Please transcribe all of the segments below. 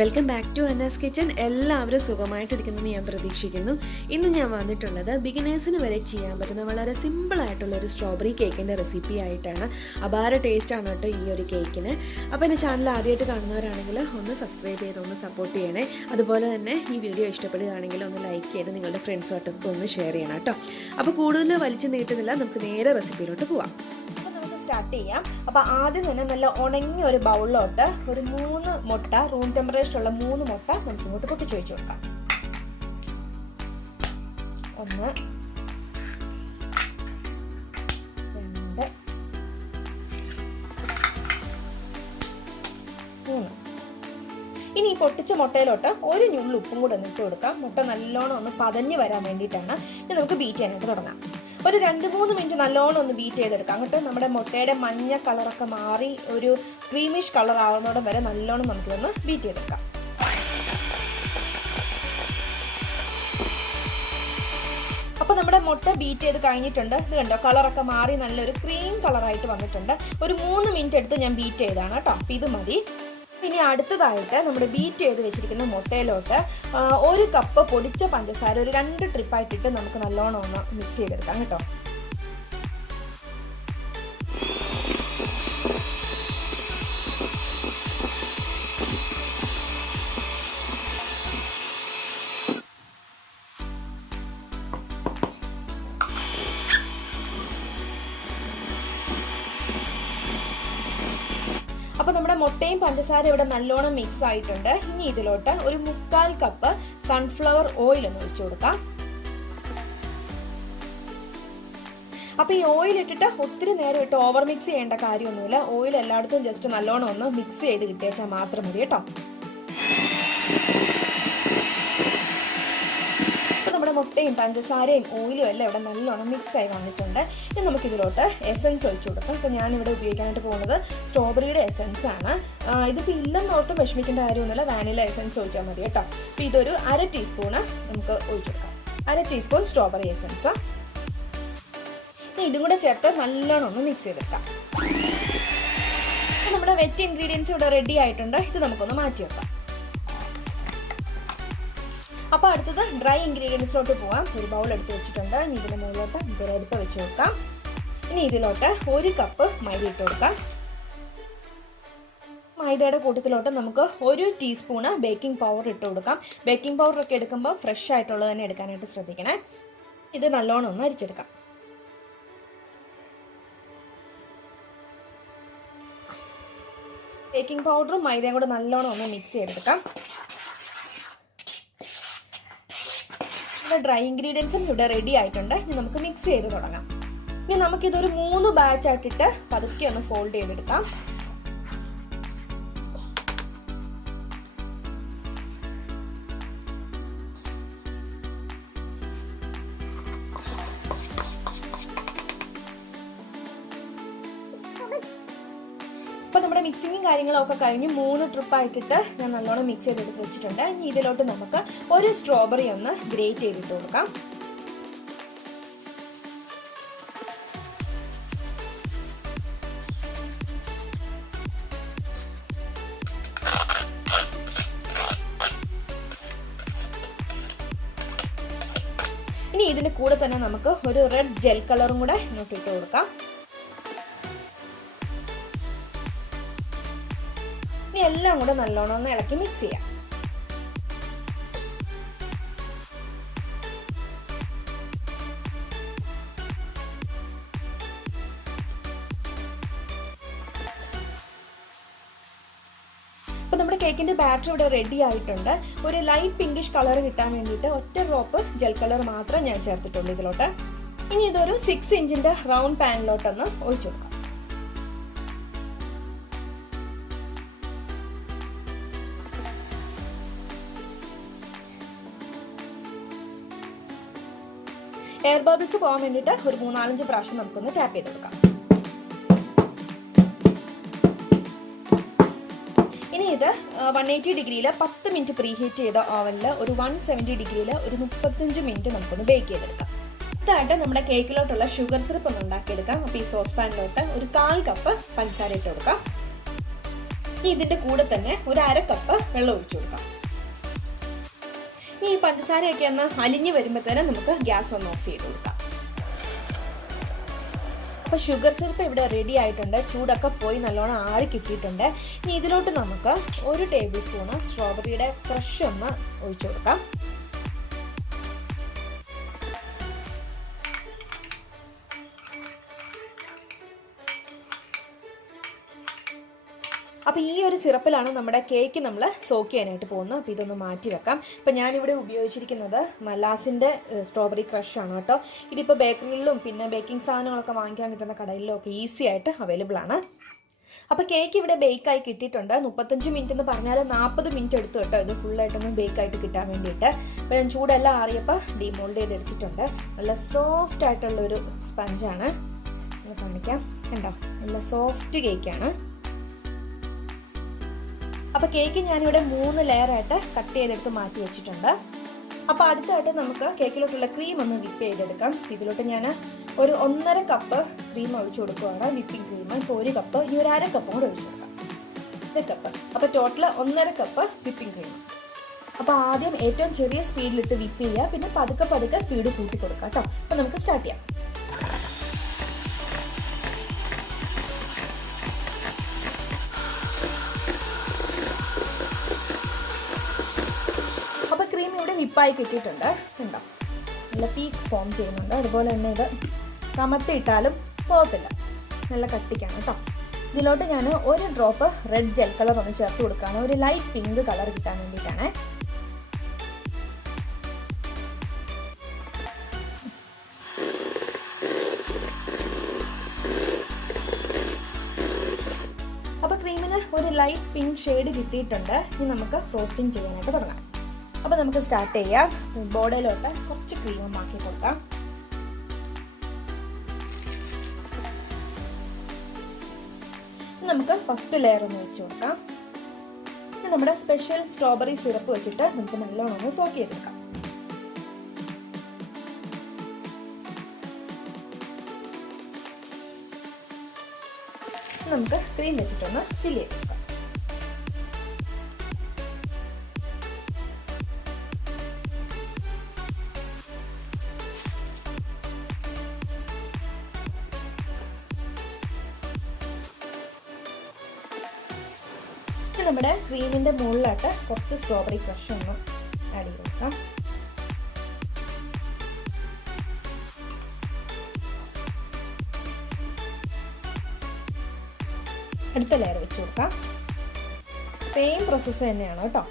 Welcome back to Anna's kitchen. എല്ലാവരും സുഖമായിട്ടിരിക്കുന്നെന്ന് ഞാൻ പ്രതീക്ഷിക്കുന്നു. ഇന്ന് ഞാൻ വന്നിട്ടുള്ളത് ബിഗിനേഴ്സിന് വരെ ചെയ്യാൻ പറ്റുന്ന വളരെ സിമ്പിളായിട്ടുള്ള ഒരു സ്ട്രോബെറി കേക്കിൻ്റെ റെസിപ്പി ആയിട്ടാണ്. അപാര ടേസ്റ്റാണ് കേട്ടോ ഈ ഒരു കേക്കിന്. അപ്പോൾ എൻ്റെ ചാനൽ ആദ്യമായിട്ട് കാണുന്നവരാണെങ്കിൽ ഒന്ന് സബ്സ്ക്രൈബ് ചെയ്ത് ഒന്ന് സപ്പോർട്ട് ചെയ്യണേ. അതുപോലെ തന്നെ ഈ വീഡിയോ ഇഷ്ടപ്പെടുകയാണെങ്കിൽ ഒന്ന് ലൈക്ക് ചെയ്ത് നിങ്ങളുടെ ഫ്രണ്ട്സുമായിട്ടൊക്കെ ഒന്ന് ഷെയർ ചെയ്യണം കേട്ടോ. അപ്പോൾ കൂടുതൽ വലിച്ചു നീട്ടുന്നില്ല, നമുക്ക് നേരെ റെസിപ്പിയിലോട്ട് പോവാം. സ്റ്റാർട്ട് ചെയ്യാം. അപ്പോൾ ആദ്യം തന്നെ നല്ല ഉണങ്ങിയ ഒരു ബൗളിലോട്ട് ഒരു 3 മുട്ട, റൂം ടെമ്പറേച്ചറുള്ള 3 മുട്ട നമുക്ക് ഇങ്ങോട്ട് പൊട്ടിച്ച് വെച്ച് കൊടുക്കാം. 1 2 3. ഇനി ഈ പൊട്ടിച്ച മുട്ടയിലോട്ട് ഒരു ഞുള്ളി ഉപ്പും കൂടെ ഇട്ട് കൊടുക്കാം. മുട്ട നല്ലോണം ഒന്ന് പതഞ്ഞ് വരാൻ വേണ്ടിയിട്ടാണ്. ഇനി നമുക്ക് ബീറ്റ് ചെയ്യാനായിട്ട് തുടങ്ങാം. ഒരു 2-3 മിനിറ്റ് നല്ലോണം ഒന്ന് ബീറ്റ് ചെയ്തെടുക്കാം. അങ്ങോട്ട് നമ്മുടെ മുട്ടയുടെ മഞ്ഞ കളറൊക്കെ മാറി ഒരു ക്രീമിഷ് കളർ ആവുന്നോടം വരെ നല്ലോണം നമുക്കിതൊന്ന് ബീറ്റ് ചെയ്തെടുക്കാം. അപ്പോൾ നമ്മുടെ മുട്ട ബീറ്റ് ചെയ്ത് കഴിഞ്ഞിട്ടുണ്ട്. ഇത് കണ്ടോ, കളറൊക്കെ മാറി നല്ലൊരു ക്രീം കളറായിട്ട് വന്നിട്ടുണ്ട്. ഒരു 3 മിനിറ്റ് എടുത്ത് ഞാൻ ബീറ്റ് ചെയ്താണ് കേട്ടോ. അപ്പോൾ ഇത് മതി. ഇനി അടുത്തതായിട്ട് നമ്മുടെ ബീറ്റ് ചെയ്ത് വെച്ചിരിക്കുന്ന മുട്ടയിലോട്ട് 1 കപ്പ് പൊടിച്ച പഞ്ചസാര ഒരു 2 ട്രിപ്പായിട്ടിട്ട് നമുക്ക് നല്ലോണം ഒന്ന് മിക്സ് ചെയ്തെടുക്കാം കേട്ടോ. അപ്പോൾ നമ്മുടെ മുട്ടയും പഞ്ചസാര ഇവിടെ നല്ലോണം മിക്സ് ആയിട്ടുണ്ട്. ഇനി ഇതിലോട്ട് ഒരു 3/4 കപ്പ് സൺഫ്ലവർ ഓയിൽ ഒന്ന് ഒഴിച്ചു കൊടുക്കാം. അപ്പോൾ ഈ ഓയിൽ ഇട്ടിട്ട് ഒത്തിരി നേരം ഇട്ട് ഓവർ മിക്സ് ചെയ്യേണ്ട കാര്യമൊന്നുമില്ല. ഓയിൽ എല്ലായിടത്തും ജസ്റ്റ് നല്ലോണം ഒന്ന് മിക്സ് ചെയ്ത് കിട്ടിയാൽ മാത്രം മതി കേട്ടോ. നമ്മുടെ മുട്ടയും പഞ്ചസാരയും ഓയിലും എല്ലാം ഇവിടെ നല്ലോണം മിക്സ് ആയി വന്നിട്ടുണ്ട്. ഇനി നമുക്കിതിലോട്ട് എസൻസ് ഒഴിച്ചു കൊടുക്കാം. ഇപ്പോൾ ഞാനിവിടെ ഉപയോഗിക്കാനായിട്ട് പോകുന്നത് സ്ട്രോബെറിയുടെ എസൻസ് ആണ്. ഇതിപ്പോൾ ഇല്ലെന്നോർത്തും വിഷമിക്കേണ്ട കാര്യമൊന്നുമില്ല, വാനില എസൻസ് ഒഴിച്ചാൽ മതി കേട്ടോ. അപ്പോൾ ഇതൊരു 1/2 ടീസ്പൂണ് നമുക്ക് ഒഴിച്ചു കൊടുക്കാം. 1/2 ടീസ്പൂൺ സ്ട്രോബെറി എസൻസ്. ഇനി ഇതും കൂടെ ചേർത്ത് നല്ലോണം ഒന്ന് മിക്സ് ചെയ്തെടുക്കാം. നമ്മുടെ വെറ്റ് ഇൻഗ്രീഡിയൻസ് ഇവിടെ റെഡി ആയിട്ടുണ്ട്. ഇത് നമുക്കൊന്ന് മാറ്റി വെക്കാം. അപ്പോൾ അടുത്തത് ഡ്രൈ ഇൻഗ്രീഡിയൻസിലോട്ട് പോകാം. ഒരു ബൗൾ എടുത്ത് വെച്ചിട്ടുണ്ട്. ഇനി ഇതിൻ്റെ മുകളിലോട്ട് ഇതെടുത്ത് വെച്ച് കൊടുക്കാം. ഇനി ഇതിലോട്ട് 1 കപ്പ് മൈദ ഇട്ട് കൊടുക്കാം. മൈദയുടെ കൂട്ടത്തിലോട്ട് നമുക്ക് 1 ടീസ്പൂണ് ബേക്കിംഗ് പൗഡർ ഇട്ട് കൊടുക്കാം. ബേക്കിംഗ് പൗഡർ ഒക്കെ എടുക്കുമ്പോൾ ഫ്രഷ് ആയിട്ടുള്ളത് തന്നെ എടുക്കാനായിട്ട് ശ്രദ്ധിക്കണേ. ഇത് നല്ലോണം ഒന്ന് അരിച്ചെടുക്കാം. ബേക്കിംഗ് പൗഡറും മൈദയും കൂടെ നല്ലോണം ഒന്ന് മിക്സ് ചെയ്തെടുക്കാം. ഡ്രൈ ഇൻഗ്രീഡിയൻസും ഇവിടെ റെഡി ആയിട്ടുണ്ട്. ഇനി നമുക്ക് മിക്സ് ചെയ്ത് തുടങ്ങാം. ഇനി നമുക്കിതൊരു 3 ബാച്ച് ആയിട്ടിട്ട് പതുക്കെ ഒന്ന് ഫോൾഡ് ചെയ്തെടുക്കാം. അപ്പോൾ നമ്മുടെ മിക്സിങ്ങും കാര്യങ്ങളൊക്കെ കഴിഞ്ഞ് 3 ട്രിപ്പായിട്ടിട്ട് ഞാൻ നല്ലോണം മിക്സ് ചെയ്തെടുത്ത് വെച്ചിട്ടുണ്ട്. ഇനി ഇതിലോട്ട് നമുക്ക് ഒരു സ്ട്രോബെറി ഒന്ന് ഗ്രേറ്റ് ചെയ്തിട്ട് കൊടുക്കാം. ഇനി ഇതിന് കൂടെ തന്നെ നമുക്ക് ഒരു റെഡ് ജെൽ കളറും കൂടെ ഇങ്ങോട്ട് ഇട്ട് കൊടുക്കാം. ഇനി എല്ലാം കൂടെ നല്ലോണം ഒന്ന് ഇളക്കി മിക്സ് ചെയ്യാം. അപ്പോൾ നമ്മുടെ കേക്കിന്റെ ബാറ്റർ ഇവിടെ റെഡി ആയിട്ടുണ്ട്. ഒരു ലൈറ്റ് പിങ്കിഷ് കളർ കിട്ടാൻ വേണ്ടിയിട്ട് ഒറ്റ ഡ്രോപ്പ് ജെൽ കളർ മാത്രം ഞാൻ ചേർത്തിട്ടുണ്ട് ഇതിലോട്ട്. ഇനി ഇതൊരു 6 ഇഞ്ചിന്റെ റൗണ്ട് പാനിലോട്ടൊന്ന് ഒഴിച്ചു കൊടുക്കാം. എയർ ബബിൾസ് പോകാൻ വേണ്ടിയിട്ട് ഒരു 3-4 പ്രാവശ്യം നമുക്കൊന്ന് ടാപ്പ് ചെയ്ത് കൊടുക്കാം. ഇനി ഇത് 180 ഡിഗ്രിയിൽ 10 മിനിറ്റ് പ്രീ ഹീറ്റ് ചെയ്ത ഓവനിൽ ഒരു 170 ഡിഗ്രിയിൽ ഒരു 35 മിനിറ്റ് നമുക്കൊന്ന് ബേക്ക് ചെയ്തെടുക്കാം. ഇതായിട്ട് നമ്മുടെ കേക്കിലോട്ടുള്ള ഷുഗർ സിറപ്പ് ഒന്ന് ഉണ്ടാക്കിയെടുക്കാം. അപ്പോൾ ഈ സോസ് പാനിലോട്ട് ഒരു 1/4 കപ്പ് പഞ്ചസാര ഇട്ട് കൊടുക്കാം. ഇതിന്റെ കൂടെ തന്നെ ഒരു 1/2 കപ്പ് വെള്ളം ഒഴിച്ചു കൊടുക്കാം. ഈ പഞ്ചസാരയൊക്കെ ഒന്ന് അലിഞ്ഞു വരുമ്പോഴത്തേനും നമുക്ക് ഗ്യാസ് ഒന്ന് ഓഫ് ചെയ്ത് കൊടുക്കാം. അപ്പോൾ ഷുഗർ സിറപ്പ് ഇവിടെ റെഡി ആയിട്ടുണ്ട്. ചൂടൊക്കെ പോയി നല്ലോണം ആറി കിട്ടിയിട്ടുണ്ട്. ഇനി ഇതിലോട്ട് നമുക്ക് 1 ടേബിൾ സ്പൂണ് സ്ട്രോബെറിയുടെ ക്രഷ് ഒന്ന് ഒഴിച്ചു കൊടുക്കാം. അപ്പോൾ ഈ ഒരു സിറപ്പിലാണ് നമ്മുടെ കേക്ക് നമ്മൾ സോക്ക് ചെയ്യാനായിട്ട് പോകുന്നത്. അപ്പോൾ ഇതൊന്ന് മാറ്റി വെക്കാം. അപ്പോൾ ഞാനിവിടെ ഉപയോഗിച്ചിരിക്കുന്നത് മലാസിൻ്റെ സ്ട്രോബെറി ക്രഷ് ആണ് കേട്ടോ. ഇതിപ്പോൾ ബേക്കറികളിലും പിന്നെ ബേക്കിംഗ് സാധനങ്ങളൊക്കെ വാങ്ങിക്കാൻ കിട്ടുന്ന കടയിലും ഒക്കെ ഈസി ആയിട്ട് അവൈലബിൾ ആണ്. അപ്പോൾ കേക്ക് ഇവിടെ ബേക്കായി കിട്ടിയിട്ടുണ്ട്. 35 മിനിറ്റ് എന്ന് പറഞ്ഞാൽ 40 മിനിറ്റ് എടുത്തു കേട്ടോ ഇത് ഫുള്ളായിട്ടൊന്ന് ബേക്കായിട്ട് കിട്ടാൻ വേണ്ടിയിട്ട്. അപ്പോൾ ഞാൻ ചൂടെല്ലാം ആറിയപ്പോൾ ഡിമോൾഡ് ചെയ്തെടുത്തിട്ടുണ്ട്. നല്ല സോഫ്റ്റ് ആയിട്ടുള്ളൊരു സ്പഞ്ചാണ്. ഒന്ന് കാണിക്കാം, കണ്ടോ, നല്ല സോഫ്റ്റ് കേക്കാണ്. അപ്പോൾ കേക്ക് ഞാനിവിടെ 3 ലെയറായിട്ട് കട്ട് ചെയ്തെടുത്ത് മാറ്റി വെച്ചിട്ടുണ്ട്. അപ്പോൾ അടുത്തായിട്ട് നമുക്ക് കേക്കിലോട്ടുള്ള ക്രീം ഒന്ന് വിപ്പ് ചെയ്തെടുക്കാം. ഇതിലോട്ട് ഞാൻ ഒരു 1.5 കപ്പ് ക്രീം ഒഴിച്ചു കൊടുക്കുകയാണ്, വിപ്പിംഗ് ക്രീം. ഇപ്പോൾ 1 കപ്പ്, ഇനി ഒരു 1/2 കപ്പും കൂടെ ഒഴിച്ചു കൊടുക്കാം. 1 കപ്പ്. അപ്പോൾ ടോട്ടൽ 1.5 കപ്പ് വിപ്പിംഗ് ക്രീം. അപ്പോൾ ആദ്യം ഏറ്റവും ചെറിയ സ്പീഡിലിട്ട് വിപ്പ് ചെയ്യുക, പിന്നെ പതുക്കെ പതുക്കെ സ്പീഡ് കൂട്ടി കൊടുക്കാം കേട്ടോ. അപ്പോൾ നമുക്ക് സ്റ്റാർട്ട് ചെയ്യാം. വിപ്പായി കിട്ടിയിട്ടുണ്ട്, ഉണ്ടോ, നല്ല പീക്ക് ഫോം ചെയ്യുന്നുണ്ട്. അതുപോലെ തന്നെ ഇത് കമത്തിയിട്ടാലും പോകത്തില്ല, നല്ല കട്ടിക്കാണ് കേട്ടോ. ഇതിലോട്ട് ഞാൻ 1 ഡ്രോപ്പ് റെഡ് ജെൽ കളർ ഒന്ന് ചേർത്ത് കൊടുക്കുകയാണ്, ഒരു ലൈറ്റ് പിങ്ക് കളർ കിട്ടാൻ വേണ്ടിയിട്ടാണ്. അപ്പോൾ ക്രീമിന് ഒരു ലൈറ്റ് പിങ്ക് ഷെയ്ഡ് കിട്ടിയിട്ടുണ്ട്. ഇനി നമുക്ക് ഫ്രോസ്റ്റിംഗ് ചെയ്യാനായിട്ട് തുടങ്ങാം. അപ്പോൾ നമുക്ക് സ്റ്റാർട്ട് ചെയ്യാം. ബോർഡിലോട്ട് കുറച്ച് ക്രീം ആക്കി കൊടുക്കാം. നമുക്ക് ഫസ്റ്റ് ലെയർ ഒന്ന് വെച്ച് കൊടുക്കാം. ഇനി നമ്മുടെ സ്പെഷ്യൽ സ്ട്രോബെറി സിറപ്പ് വെച്ചിട്ട് നമുക്ക് നല്ലോണം ഒന്ന് സോക്ക് ചെയ്തെടുക്കാം. നമുക്ക് ക്രീം വെച്ചിട്ടൊന്ന് ഫില്ല് ചെയ്തെടുക്കാം. നമ്മുടെ ക്രീമിൻ്റെ മുകളിലായിട്ട് കുറച്ച് സ്ട്രോബെറി ക്രഷ് ഒന്ന് ആഡ് ചെയ്ത് കൊടുക്കാം. അടുത്ത ലെയർ വെച്ച് കൊടുക്കാം. സെയിം പ്രോസസ്സ് തന്നെയാണ് കേട്ടോ.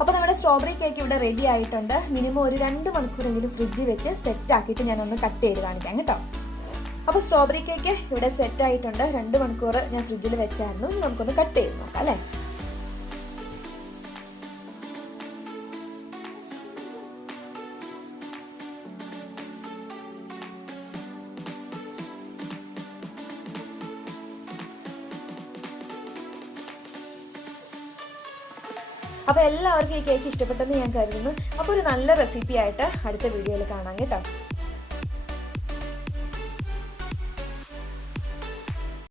അപ്പോൾ നമ്മുടെ സ്ട്രോബെറി കേക്ക് ഇവിടെ റെഡി ആയിട്ടുണ്ട്. മിനിമം ഒരു 2 മണിക്കൂറെങ്കിലും ഫ്രിഡ്ജിൽ വെച്ച് സെറ്റ് ആക്കിയിട്ട് ഞാനൊന്ന് കട്ട് ചെയ്ത് കാണിക്കാം കേട്ടോ. അപ്പോൾ സ്ട്രോബെറി കേക്ക് ഇവിടെ സെറ്റ് ആയിട്ടുണ്ട്. 2 മണിക്കൂർ ഞാൻ ഫ്രിഡ്ജിൽ വെച്ചായിരുന്നു. നമുക്കൊന്ന് കട്ട് ചെയ്ത് നോക്കാം അല്ലേ. അപ്പോൾ എല്ലാവർക്കും ഈ കേക്ക് ഇഷ്ടപ്പെട്ടെന്ന് ഞാൻ കരുതുന്നു. അപ്പോൾ ഒരു നല്ല റെസിപ്പി ആയിട്ട് അടുത്ത വീഡിയോയിൽ കാണാം കേട്ടോ.